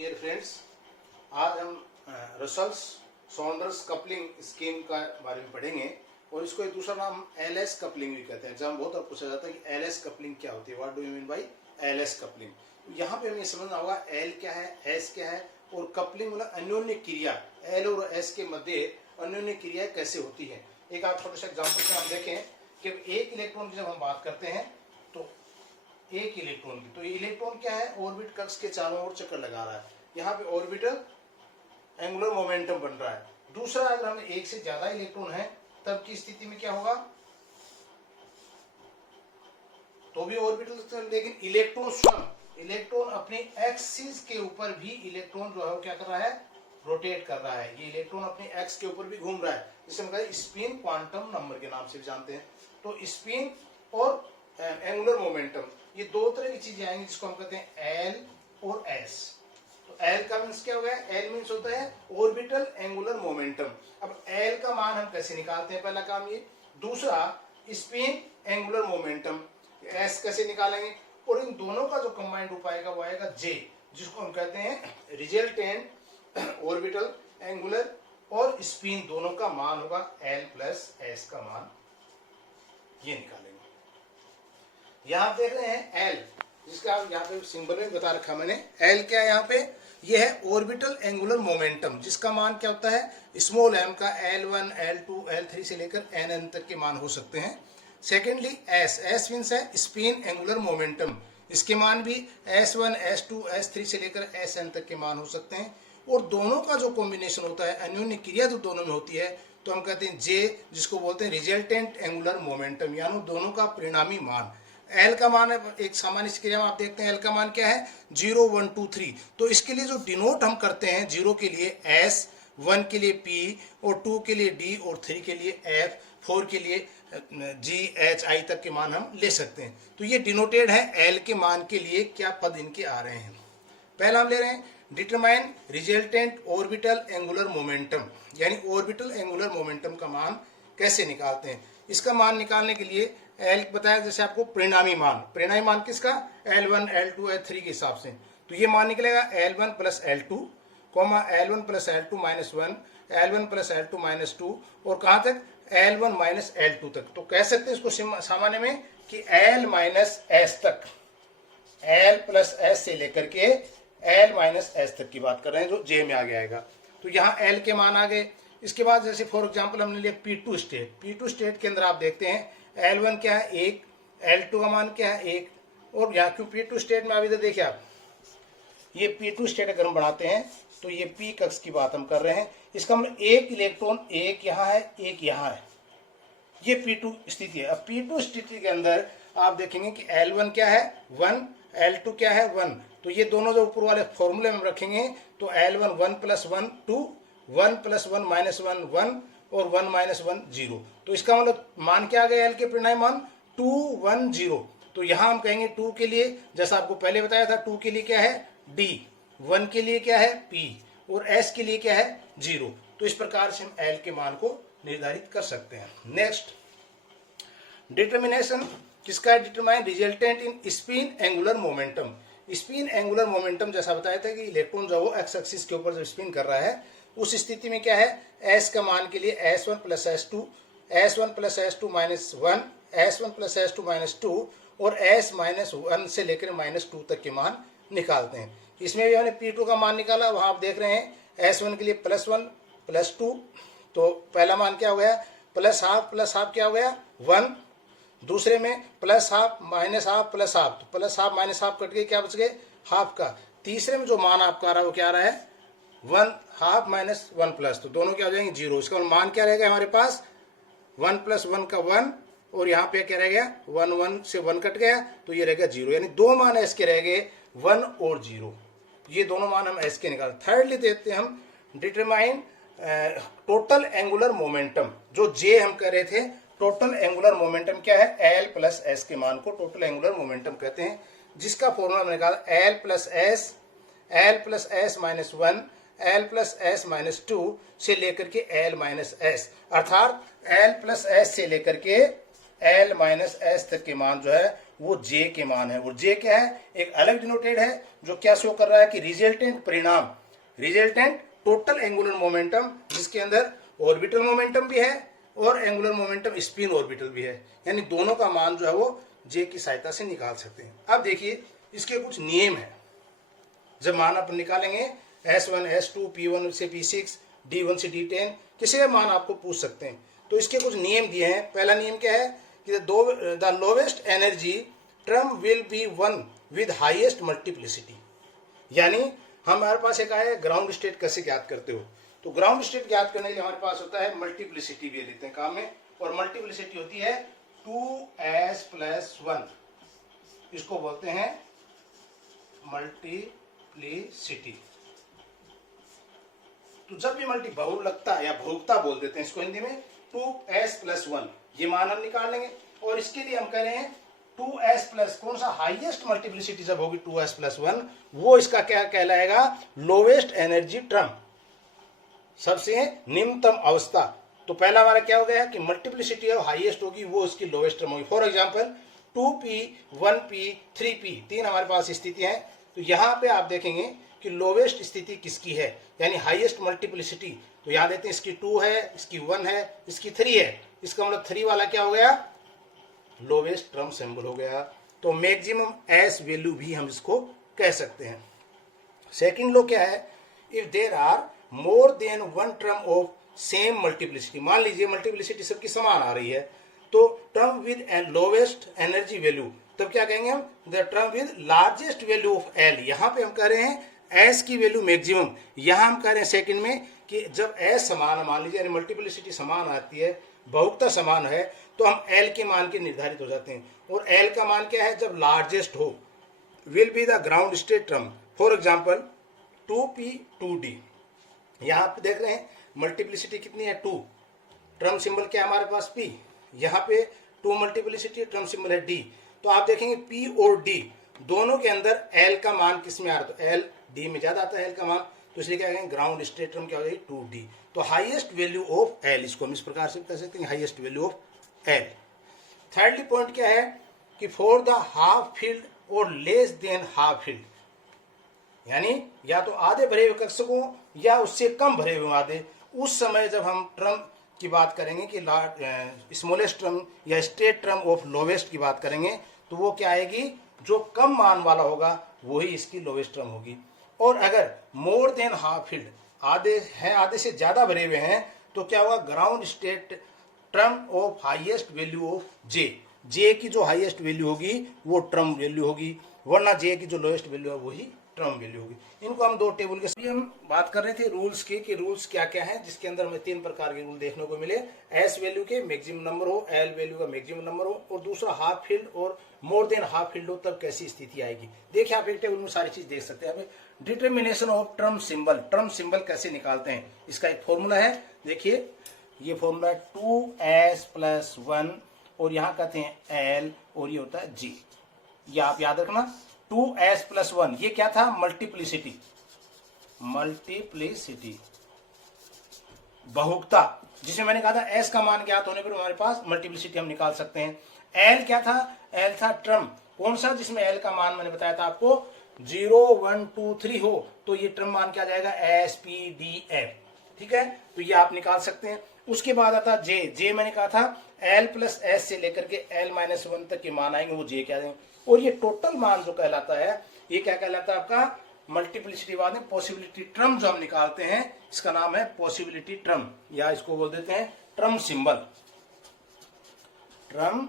Dear friends, आज हम Russell's Saunders coupling scheme का बारे में पढ़ेंगे और इसको एक दूसरा नाम एलएस कपलिंग भी कहते हैं। एग्जाम बहुत अब पूछा जाता है कि एलएस कपलिंग क्या होती है, what do you mean by LS coupling. यहाँ पे हमें समझना होगा एल क्या है, एस क्या है और कपलिंग मतलब अन्योन्य क्रिया, एल और एस के मध्य अन्योन्य क्रिया कैसे होती है। एक आप छोटे से एग्जाम्पल से हम देखें कि एक इलेक्ट्रॉन की जब हम बात करते हैं तो एक इलेक्ट्रॉन की, तो ये इलेक्ट्रॉन क्या है, ऑर्बिट कक्ष के चारों ओर चक्कर लगा रहा है। यहाँ पे ऑर्बिटल एंगुलर मोमेंटम बन रहा है। दूसरा, अगर हमें एक से ज्यादा इलेक्ट्रॉन है तब की स्थिति में क्या होगा, तो भी ऑर्बिटल, लेकिन इलेक्ट्रॉन स्वयं, इलेक्ट्रॉन अपने एक्सिस के ऊपर भी इलेक्ट्रॉन जो है वो क्या कर रहा है, रोटेट कर रहा है। ये इलेक्ट्रॉन अपने एक्स के ऊपर भी घूम रहा है, जिसे हम कहते हैं स्पिन क्वांटम नंबर के नाम से भी जानते हैं। तो स्पिन और एंगुलर मोमेंटम, ये दो तरह की चीजें आएंगी जिसको हम कहते हैं एल और एस। तो एल का मीन्स क्या हो गया, एल मीन्स होता है ऑर्बिटल एंगुलर मोमेंटम। अब एल का मान हम कैसे निकालते हैं, पहला काम ये। दूसरा, स्पिन एंगुलर मोमेंटम, एस कैसे निकालेंगे। और इन दोनों का जो कंबाइंड रूप आएगा वो आएगा जे, जिसको हम कहते हैं रिजल्टेंट ऑर्बिटल एंगुलर और स्पिन दोनों का मान होगा एल प्लस एस का मान, ये निकालेंगे। यहां देख रहे हैं एल, जिसका यहाँ पे सिंबल में बता रखा मैंने। एल क्या है यहाँ पे, ये है ऑर्बिटल एंगुलर मोमेंटम, जिसका मान क्या होता है, स्मॉल एम का L1, L2, L3 से लेकर N तक के मान हो सकते हैं। सेकेंडली एस, एस मीन्स है स्पिन एंगुलर मोमेंटम, इसके मान भी S1, S2, S3 से लेकर Sn तक के मान हो सकते हैं। और दोनों का जो कॉम्बिनेशन होता है, अन्योन्य क्रिया जो दोनों में होती है, तो हम कहते हैं जे, जिसको बोलते हैं रिजल्टेंट एंगुलर मोमेंटम, यानी दोनों का परिणामी मान। एल का मान है, एक सामान्य क्रिया में आप देखते हैं एल का मान क्या है, 0, 1, 2, 3। तो इसके लिए जो डिनोट हम करते हैं, 0 के लिए S, 1 के लिए P और 2 के लिए D और 3 के लिए F, 4 के लिए G, H, I तक के मान हम ले सकते हैं। तो ये डिनोटेड है एल के मान के लिए क्या पद इनके आ रहे हैं। पहला हम ले रहे हैं determine resultant orbital angular momentum, यानी ऑर्बिटल एंगुलर मोमेंटम का मान कैसे निकालते हैं। इसका मान निकालने के लिए एल बताया जैसे आपको परिणामी मान किसका, L1, L2, L3 के हिसाब से। तो ये मान निकलेगा L1 plus L2, L1 plus L2 minus 1, L1 plus L2 minus 2 और कहाँ तक, L1 माइनस L2 तक। तो कह सकते हैं इसको सामान्य में कि L माइनस एस तक, L प्लस एस से लेकर के L माइनस एस तक की बात कर रहे हैं, जो जे में आगे आएगा। तो यहाँ L के मान आ गए। इसके बाद जैसे फॉर एग्जाम्पल हमने लिया P2 स्टेट, P2 स्टेट के अंदर आप देखते हैं L1 क्या है 1, L2 का मान क्या है 1, और यहाँ क्यों P2 स्टेट में, अभी तो देखिए आप, ये P2 स्टेट अगर हम बनाते हैं तो ये P कक्ष की बात हम कर रहे हैं। इसका मतलब एक इलेक्ट्रॉन एक यहाँ है, एक यहाँ है, ये P2 स्थिति है। अब P2 स्थिति के अंदर आप देखेंगे कि L1 क्या है 1, L2 क्या है 1, तो ये दोनों जो ऊपर वाले फॉर्मूले में रखेंगे तो L1 1 प्लस 1 2, 1 प्लस 1 माइनस 1 1 और 1 माइनस 1 0। तो इसका मतलब मान क्या आ गया, एल के परिणामी मान 2, 1, 0। तो यहाँ हम कहेंगे 2 के लिए, जैसा आपको पहले बताया था, 2 के लिए क्या है D, 1 के लिए क्या है P और S के लिए क्या है 0। तो इस प्रकार से हम एल के मान को निर्धारित कर सकते हैं। नेक्स्ट डिटर्मिनेशन किसका है, determine resultant in spin angular momentum. Spin angular momentum जैसा बताया था कि इलेक्ट्रॉन जो वो एक्स एक्सिस के ऊपर जो स्पिन कर रहा है, उस स्थिति में क्या है, S का मान के लिए S1 plus S2, S1 plus S2 minus 1, S1 plus S2 minus 2 और S माइनस 1 से लेकर माइनस 2 तक के मान निकालते हैं। इसमें भी हमने P2 का मान निकाला, वहाँ आप देख रहे हैं S1 के लिए प्लस 1 प्लस 2, तो पहला मान क्या हो गया, प्लस हाफ क्या हो गया 1, दूसरे में plus half minus half plus half, तो plus half minus half cut गए, क्या बच गए हाफ का। तीसरे में जो मान आपका आ रहा है वो क्या आ रहा है 1 हाफ माइनस 1 प्लस, तो दोनों क्या हो जाएंगे 0। इसका मान क्या रहेगा हमारे पास 1 प्लस 1 का 1 और यहाँ पे क्या रह गया 1, 1 से 1 कट गया तो ये रहेगा 0, यानी दो मान एस के रह गए 1 और 0। ये दोनों मान हम एस के निकाल। थर्डली देखते हैं हम डिटरमाइन टोटल एंगुलर मोमेंटम, जो जे हम कह रहे थे, टोटल एंगुलर मोमेंटम क्या है, एल प्लस एस के मान को टोटल एंगुलर मोमेंटम कहते हैं, जिसका फॉर्मूला हमने निकाला L plus S minus 1, L plus S minus 2 से लेकर के L माइनस एस, अर्थात L प्लस एस से लेकर के L माइनस एस तक के मान जो है वो जे के मान है। और जे क्या है, एक अलग डिनोटेड है जो क्या शो कर रहा है कि रिजल्टेंट परिणाम, रिजल्टेंट टोटल एंगुलर मोमेंटम, जिसके अंदर ऑर्बिटल मोमेंटम भी है और एंगुलर मोमेंटम स्पिन ऑर्बिटल भी है, यानी दोनों का मान जो है वो जे की सहायता से निकाल सकते हैं। अब देखिए इसके कुछ नियम है। जब मान अपन निकालेंगे S1 S2 P1 से P6 D1 से D10, किसी का मान आपको पूछ सकते हैं, तो इसके कुछ नियम दिए हैं। पहला नियम क्या है कि the lowest energy term will be one with highest multiplicity, यानी हमारे पास एक आया ग्राउंड स्टेट कैसे ज्ञात करते हो, तो ग्राउंड स्टेट ज्ञात करने के लिए हमारे पास होता है मल्टीप्लिसिटी भी लेते हैं काम में, और मल्टीप्लिसिटी होती है 2s+1, इसको बोलते हैं मल्टीप्लिसिटी। तो जब भी मल्टी बहुलकता या बहुलकता बोल देते हैं इसको हिंदी में, 2s+1 ये मान हम निकाल लेंगे। और इसके लिए हम कह रहे हैं 2s+ कौन सा हाईएस्ट मल्टीप्लिसिटी जब होगी 2s+1, वो इसका क्या कहलाएगा, लोवेस्ट एनर्जी टर्म, सबसे निम्नतम अवस्था। तो पहला हमारा क्या हो गया कि मल्टीप्लिसिटी हाईएस्ट होगी वो उसकी लोवेस्ट टर्म होगी। For example 2p 1p 3p, तीन हमारे पास स्थिति है। तो यहाँ पे आप देखेंगे कि लोवेस्ट स्थिति किसकी है, यानी हाईएस्ट मल्टीप्लिसिटी। तो यहाँ देते हैं इसकी 2 है, इसकी 1 है, इसकी 3 है, इसका मतलब 3 वाला क्या हो गया, लोवेस्ट टर्म सिंबल हो गया। तो मैक्सिमम एस वैल्यू भी हम इसको कह सकते हैं। सेकंड लो क्या है, if there are more than one term of same multiplicity, मान लीजिए मल्टीप्लिसिटी सबकी समान आ रही है, तो term with lowest energy value, तब क्या कहेंगे हम, the term with largest value of L. यहाँ पे हम कह रहे हैं एस की वैल्यू मैक्सिमम, यहाँ हम कह रहे हैं सेकंड में कि जब एस समान, मान लीजिए मल्टीप्लिसिटी समान आती है, बहुलकता समान है, तो हम एल के मान के निर्धारित हो जाते हैं। और एल का मान क्या है, जब लार्जेस्ट हो, will be the ground state term. For example 2p 2d, यहाँ पे देख रहे हैं मल्टीप्लिसिटी कितनी है 2, टर्म सिंबल क्या है हमारे पास p, यहाँ पे 2 मल्टीप्लिसिटी, टर्म सिंबल है d। तो आप देखेंगे p और d दोनों के अंदर l का मान किस में आ रहा है, तो l d में ज्यादा आता है l का मान, तो इसलिए क्या कहेंगे ग्राउंड स्टेट टर्म क्या हो जाएगी 2d। तो हाईएस्ट वैल्यू ऑफ l, इसको हम इस प्रकार से कह सकते हैं highest value of l। Thirdly point क्या है कि फॉर द हाफ फील्ड और लेस देन हाफ फील्ड, यानी या तो आधे भरे हुए कक्षकों या उससे कम भरे हुए आधे, उस समय जब हम टर्म की बात करेंगे कि स्मॉलेस्ट टर्म या स्टेट टर्म ऑफ लोवेस्ट की बात करेंगे, तो वो क्या आएगी, जो कम मान वाला होगा वही इसकी लोवेस्ट टर्म होगी। और अगर मोर देन हाफ फील्ड, आधे हैं, आधे से ज्यादा भरे हुए हैं, तो क्या होगा, ground state term of highest value of J, J की जो हाईएस्ट वैल्यू होगी वो टर्म वैल्यू होगी, वरना जे की जो लोएस्ट वैल्यू है वही टर्म वैल्यू होगी। इनको हम दो टेबल के हम बात कर रहे थे रूल्स की, कि रूल्स क्या क्या हैं, जिसके अंदर हमें 3 प्रकार के रूल देखने को मिले। एस वैल्यू के मैक्सिमम नंबर हो, एल वैल्यू का मैक्सिमम नंबर हो, और दूसरा हाफ फील्ड और मोर देन हाफ फील्ड हो, तब कैसी स्थिति आएगी। देखिए आप एक टेबल में सारी चीज देख सकते हैं। Determination of term symbol, term symbol कैसे निकालते हैं, इसका एक फॉर्मूला है। देखिए ये फॉर्मूला 2s+1 और यहाँ कहते हैं l और ये होता है g, ये आप याद रखना। 2s+1 ये क्या था, मल्टीप्लिसिटी, मल्टीप्लिसिटी बहुलकता, जिसमें मैंने कहा था s का मान ज्ञात होने पर हमारे पास मल्टीप्लिसिटी हम निकाल सकते हैं। l क्या था, l था टर्म, कौन सा, जिसमें l का मान मैंने बताया था आपको 0 1 2 3 हो, तो ये टर्म मान क्या जाएगा SPDF, ठीक है, तो ये आप निकाल सकते हैं। उसके बाद आता जे, जे मैंने कहा था l+s से लेकर के l-1 तक के मान आएंगे, वो जे क्या देंगे। और ये टोटल मान जो कहलाता है, ये क्या कहलाता है आपका मल्टीप्लिसिटी बाद में पॉसिबिलिटी टर्म जो हम निकालते हैं, इसका नाम है पॉसिबिलिटी टर्म, या इसको बोल देते हैं टर्म सिंबल। टर्म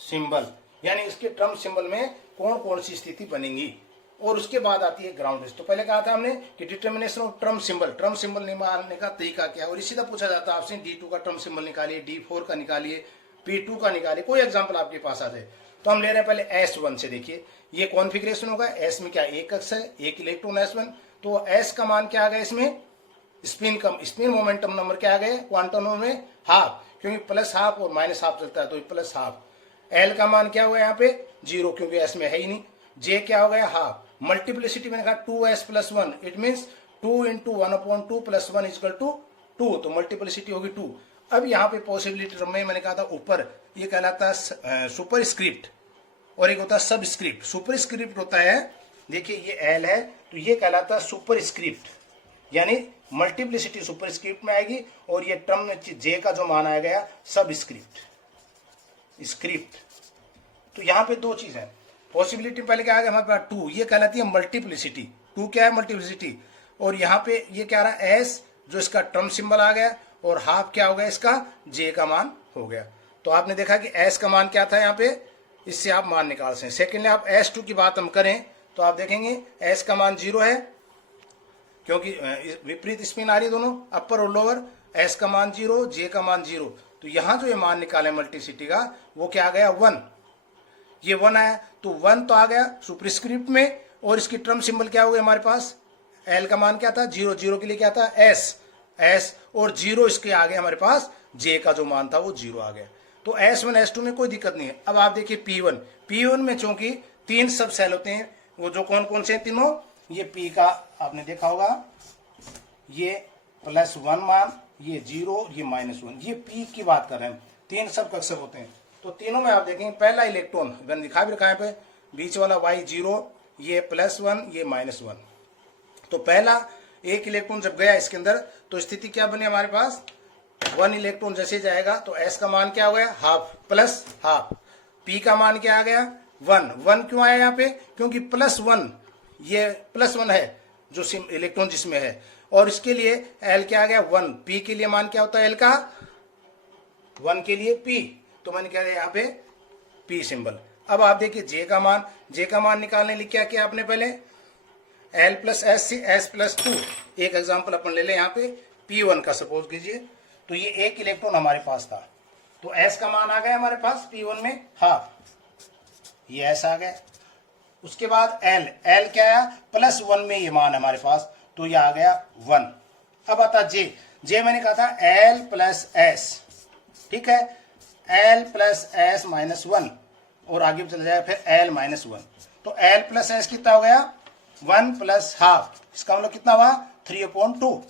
सिंबल यानी इसके टर्म सिंबल में कौन कौन सी स्थिति बनेंगी। और उसके बाद आती है ग्राउंड स्टेट। तो पहले कहा था हमने कि determination of term symbol, term symbol निकालने का तरीका क्या है, और इसी तरह पूछा जाता है आपसे D2 का टर्म सिंबल निकालिए, D4 का निकालिए, P2 का निकालिए, कोई एग्जांपल आपके पास आ जाए। तो हम ले रहे हैं पहले S1 से। देखिए ये कॉन्फ़िगरेशन होगा, S में क्या एक कक्ष है, एक इलेक्ट्रॉन S1, तो S का मान क्या आ गया, इसमें स्पिन मोमेंटम नंबर क्या आ गए क्वांटम नंबर में हाफ, क्योंकि प्लस हाफ और माइनस हाफ चलता है, तो प्लस हाफ। L का मान क्या हुआ यहाँ पे 0, क्योंकि S में है ही नहीं। J क्या हो गया हाफ। मल्टीप्लिसिटी मैंने कहा 2s+1, इट मीन्स 2 × 1/2 + 1 = 2, तो मल्टीप्लिसिटी होगी 2। अब यहाँ पे पॉसिबिलिटी टर्म में मैंने कहा था ऊपर ये कहलाता है सुपर स्क्रिप्ट और एक होता है सब स्क्रिप्ट। सुपर स्क्रिप्ट होता है, देखिए ये एल है तो ये कहलाता है सुपर स्क्रिप्ट, यानी मल्टीप्लिसिटी सुपर स्क्रिप्ट में आएगी और ये टर्म में जे का जो मान आया गया सब स्क्रिप्ट। तो यहाँ पे दो चीज है, पॉसिबिलिटी पहले क्या आ गया हमारे पास टू, ये कहलाती है मल्टीप्लिसिटी। टू क्या है? मल्टीप्लिसिटी। और यहाँ पे ये क्या रहा एस जो इसका टर्म सिंबल आ गया और हाफ क्या हो गया इसका जे का मान हो गया। तो आपने देखा कि एस का मान क्या था यहाँ पे, इससे आप मान निकाल सकते हैं। सेकेंडली आप S2 की बात हम करें तो आप देखेंगे S का मान 0 है क्योंकि विपरीत स्पिन आ रही है दोनों, अपर और लोअर। S का मान 0, J का मान 0। तो यहाँ जो ये मान निकाले मल्टीप्लिसिटी का वो क्या आ गया 1, ये 1 आया। तो 1 तो आ गया सुपरस्क्रिप्ट में और इसकी टर्म सिंबल क्या हो गया हमारे पास, L का मान क्या था 0, 0 के लिए क्या था S और 0 इसके आगे हमारे पास J का जो मान था वो 0 आ गया। तो S1 S2 में कोई दिक्कत नहीं है। अब आप देखिए P1 में चूंकि 3 सब सेल होते हैं, वो जो कौन कौन से हैं तीनों, ये P का आपने देखा होगा, ये +1 मान, ये 0, ये -1, ये P की बात कर रहे हैं। 3 सब कक्षक होते हैं। तो तीनों में आप देखेंगे पहला इलेक्ट्रॉन मैंने दिखा भी रखा है पे, बीच वाला Y0, ये +1, ये -1। तो पहला एक इलेक्ट्रॉन जब गया इसके अंदर तो स्थिति क्या बनी हमारे पास, 1 इलेक्ट्रॉन जैसे जाएगा तो S का मान क्या हो गया हाफ प्लस हाफ, P का मान क्या आ गया 1 क्यों आया यहाँ पे, क्योंकि +1 ये +1 है जो इलेक्ट्रॉन जिसमें है और इसके लिए L क्या आ गया 1, P के लिए मान क्या होता है L का 1 के लिए P, तो मैंने क्या यहाँ पे P सिंबल। अब आप देखिए J का मान निकालने लिए क्या किया आपने पहले L + S से S + 2। एक एग्जांपल अपन ले लें यहाँ पे P1 का सपोज कीजिए, तो ये एक इलेक्ट्रॉन हमारे पास था तो S का मान आ गया हमारे पास P1 में हाफ, ये S आ गया। उसके बाद L क्या आया +1 में ये मान हमारे पास तो ये आ गया 1। अब आता J मैंने कहा था L + S, ठीक है, L + S -1 और आगे चल जाए फिर L -1। तो L + S कितना हो गया 1 + हाफ, इसका मतलब कितना हुआ 3/2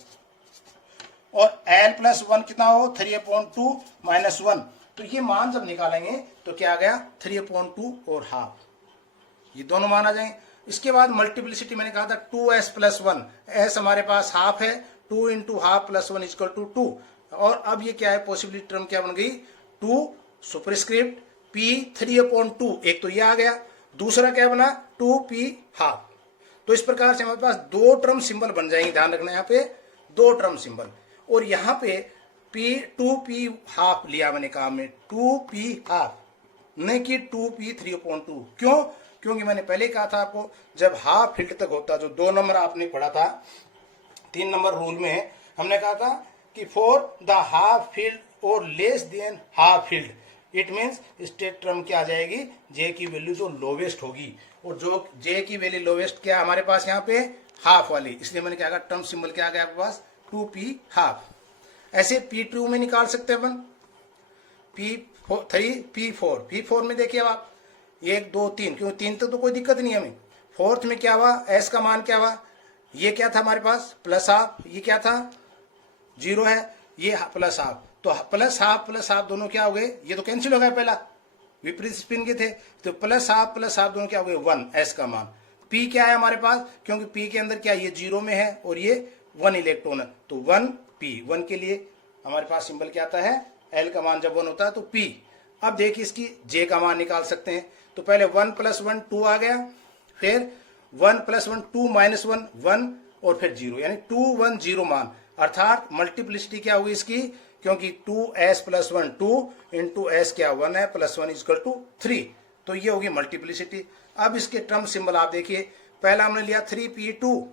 और L + 1 कितना हो 3/2 -1। तो ये मान जब निकालेंगे तो क्या आ गया 3/2 और हाफ, ये दोनों मान आ जाएंगे। इसके बाद मल्टीप्लिसिटी मैंने कहा था 2S + 1, S हमारे पास हाफ है, 2 × हाफ + 1 = 2। और अब ये क्या है पॉसिबिलिटी टर्म क्या बन गई 2 सुपरस्क्रिप्ट P 3/2, एक तो ये आ गया, दूसरा क्या बना 2P हाफ। तो इस प्रकार से हमारे पास 2 टर्म सिंबल बन जाएंगे, ध्यान रखना यहाँ पे 2 टर्म सिंबल। और यहाँ पे 2P हाफ लिया मैंने काम में 2P हाफ, न कि 2P 3/2। क्यों? क्योंकि मैंने पहले कहा था आपको जब हाफ फील्ड तक होता, जो 2 नंबर आपने पढ़ा था 3 नंबर रूल में, हमने कहा था कि फॉर द हाफ फील्ड और less than half field it means state term क्या आ जाएगी J की वैल्यू जो लोवेस्ट होगी, और जो J की वैल्यू लोवेस्ट क्या हमारे पास यहाँ पे हाफ वाली, इसलिए मैंने क्या कहा टर्म सिंबल क्या आ गया आपके पास 2P हाफ। ऐसे P2 में निकाल सकते हैं अपन P3 P4 में देखिए अब आप 1 2 3, क्यों 3 तक तो कोई दिक्कत नहीं है हमें। फोर्थ में क्या हुआ S का मान क्या हुआ, ये क्या था हमारे पास प्लस हाफ, ये क्या था 0 है, ये प्लस हाफ, तो प्लस हाफ दोनों क्या हो गए, ये तो कैंसिल हो गया, पहला विपरीत स्पिन के थे, तो प्लस हाफ दोनों क्या हो गए 1 S का मान। P क्या है हमारे पास, क्योंकि P के अंदर क्या ये 0 में है और ये 1 इलेक्ट्रॉन है, तो 1P, 1 के लिए हमारे पास सिंबल क्या आता है L का मान जब 1 होता है तो P। अब देखिए इसकी J का मान निकाल सकते हैं, तो पहले 1 + 1 2 आ गया, फिर 1 + 1 2 -1 1 और फिर 0, यानी 2 1 0 मान, अर्थात मल्टीप्लिसिटी क्या हुई इसकी, क्योंकि 2S + 1 2 × S क्या 1 है +1 = 3, तो ये होगी मल्टीप्लिसिटी। अब इसके टर्म सिंबल आप देखिए, पहला हमने लिया 3P2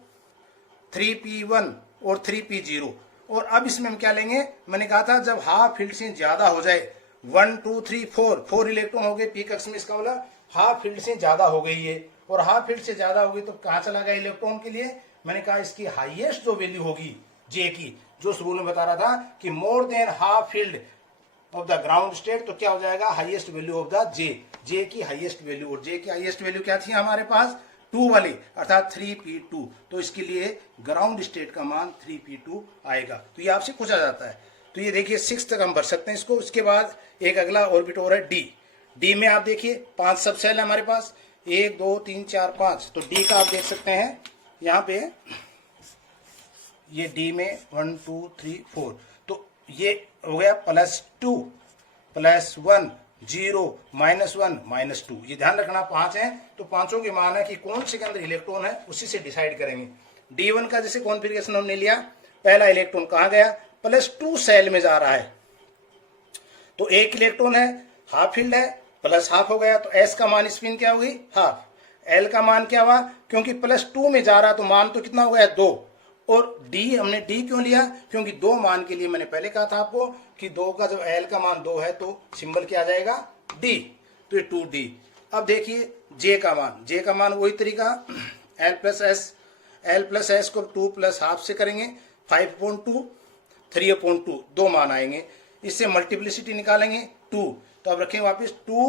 3P1 और 3P0, और अब इसमें हम क्या लेंगे, मैंने कहा था जब हाफ फील्ड से ज्यादा हो जाए 1 2 3 4 इलेक्ट्रॉन हो गए P कक्ष में, इसका मतलब हाफ फील्ड से ज्यादा हो गई है, और हाफ फील्ड से ज्यादा हो गई तो कहाँ चला गया इलेक्ट्रॉन के लिए, मैंने कहा इसकी हाईएस्ट जो वैल्यू होगी J की, जो उस रूल में बता रहा था कि more than half field of the ground state, तो क्या हो जाएगा highest value of the J की हाईएस्ट वैल्यू, और J की हाईएस्ट वैल्यू क्या थी हमारे पास 2 वाली, अर्थात 3P2, तो इसके लिए ग्राउंड स्टेट का मान 3P2 आएगा। तो ये आपसे पूछा जाता है, तो तो ये देखिए 6 तक हम भर सकते हैं इसको। उसके बाद एक अगला ऑर्बिट और है डी। डी में आप देखिए 5 सब सेल है हमारे पास, 1 2 3 4 5। तो डी का आप देख सकते हैं यहाँ पे, ये डी में 1 2 3 4। तो ये हो गया +2 +1 0 -1 -2। ये ध्यान रखना 5 है तो पांचों के मान है कि कौन से के अंदर इलेक्ट्रॉन है उसी से डिसाइड करेंगे। D1 का जैसे कॉन्फ़िगरेशन हमने लिया, पहला इलेक्ट्रॉन कहाँ गया, +2 सेल में जा रहा है। तो एक इलेक्ट्रॉन है, हाफ फील्ड है, +½ हो गया। तो S का मान स्पिन क्या हुई, हाफ। L का मान क्या हुआ, क्योंकि +2 में जा रहा तो मान तो कितना हो गया, 2। और D हमने D क्यों लिया, क्योंकि 2 मान के लिए मैंने पहले कहा था आपको कि 2 का जब L का मान 2 है तो सिंबल क्या आ जाएगा, D। तो ये 2D। अब देखिए J का मान, J का मान वही तरीका, L प्लस S को 2 +½ से करेंगे, 5/2 3/2 2 मान आएंगे। इससे मल्टीप्लिसिटी निकालेंगे 2। तो अब रखेंगे वापस 2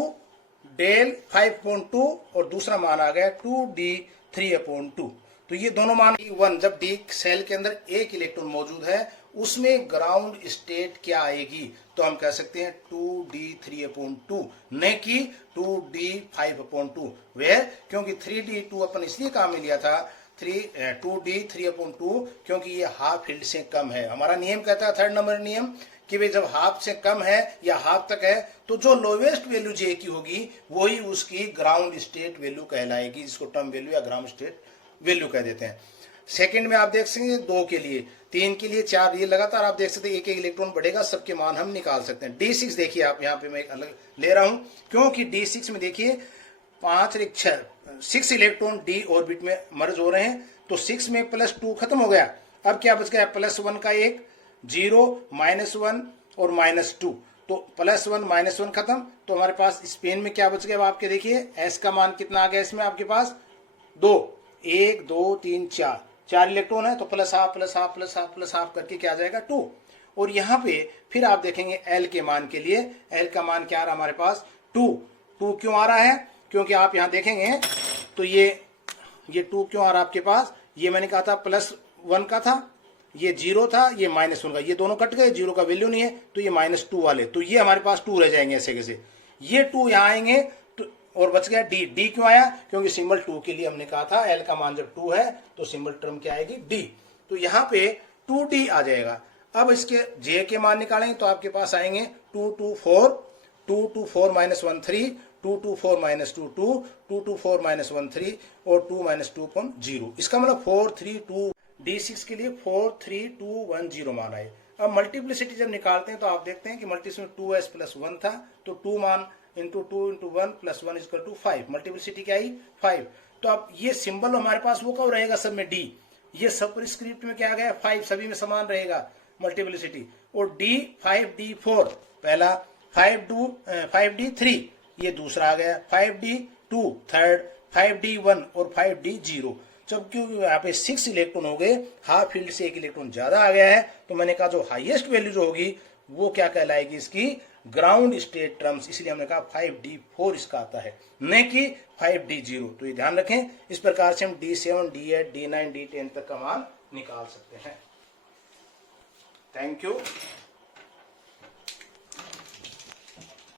डेल 5/2 और दूसरा मान आ गया 2D 3/2। तो ये दोनों मान D1, जब D सेल के अंदर एक इलेक्ट्रॉन मौजूद है उसमें ग्राउंड स्टेट क्या आएगी, तो हम कह सकते हैं 2D 3/2, न कि 2D 5/2। वह क्योंकि 3D2 अपन इसलिए काम में लिया था 2D 3/2 क्योंकि ये हाफ फील्ड से कम है। हमारा नियम कहता है 3rd नंबर नियम कि भाई जब हाफ से कम है या हाफ तक है तो जो लोवेस्ट वैल्यू J की होगी वही उसकी ग्राउंड स्टेट वैल्यू कहलाएगी, जिसको टर्म वैल्यू या ग्राउंड स्टेट वैल्यू कह देते हैं। सेकंड में आप देख सकते हैं 2 के लिए, 3 के लिए, 4, ये लगातार आप देख सकते हैं एक एक इलेक्ट्रॉन बढ़ेगा, सबके मान हम निकाल सकते हैं। D6 देखिए आप, यहाँ पे मैं एक अलग ले रहा हूं क्योंकि D6 में देखिए 5 और 6 इलेक्ट्रॉन D ऑर्बिट में मर्ज हो रहे हैं। तो 6 में +2 खत्म हो गया, अब क्या बच गया, +1 का 1 0 -1 और -2। तो +1 -1 खत्म। तो हमारे पास स्पेन में क्या बच गया, आपके देखिए S का मान कितना आ गया इसमें आपके पास 2, 1 2 3 4 इलेक्ट्रॉन है। तो +½ करके क्या आ जाएगा 2। और यहाँ पे फिर आप देखेंगे L के मान के लिए, L का मान क्या आ रहा हमारे पास 2 क्यों आ रहा है, क्योंकि आप यहाँ देखेंगे तो ये 2 क्यों आ रहा है आपके पास, ये मैंने कहा था +1 का था, ये 0 था, ये -1 का, ये दोनों कट गए, 0 का वैल्यू नहीं है तो ये -2 वाले, तो ये हमारे पास 2 रह जाएंगे ऐसे कैसे, ये 2 यहाँ आएंगे तो और बच गया D क्यों आया, क्योंकि सिंबल 2 के लिए हमने कहा था L का मान जब 2 है तो सिंबल टर्म क्या आएगी D। तो यहाँ पे 2D आ जाएगा। अब इसके J के मान निकालेंगे तो आपके पास आएंगे 2 2 4 2 2 4 -1 3 2 2 4 -2 2 2 2 4 -1 3 और 2 -2.0। इसका मतलब 4 3 2 D6 के लिए 4 3 2 1 0 मान आए। अब मल्टीप्लिसिटी जब निकालते हैं तो आप देखते हैं कि मल्टीप्लिसिटी 2S + 1 था तो 2 मान इंटू 2 × 1 + 1 = 5। मल्टीप्लिसिटी क्या आई 5। तो अब ये सिंबल हमारे पास वो कब रहेगा सब में D, ये सबस्क्रिप्ट में क्या आ गया 5, सभी में समान रहेगा मल्टीप्लिसिटी। और D 5D4 पहला, 5D3 ये दूसरा आ गया, 5D2 थर्ड, 5D1 और 5D0। जब क्योंकि यहाँ पे 6 इलेक्ट्रॉन हो गए, हाफ फील्ड से एक इलेक्ट्रॉन ज्यादा आ गया है, तो मैंने कहा जो हाईएस्ट वैल्यू जो होगी वो क्या कहलाएगी, इसकी ग्राउंड स्टेट टर्म्स, इसलिए हमने कहा 5D4 इसका आता है, न कि 5D0। तो ये ध्यान रखें, इस प्रकार से हम D7 D8 D9 D10 तक का मान निकाल सकते हैं। Thank you.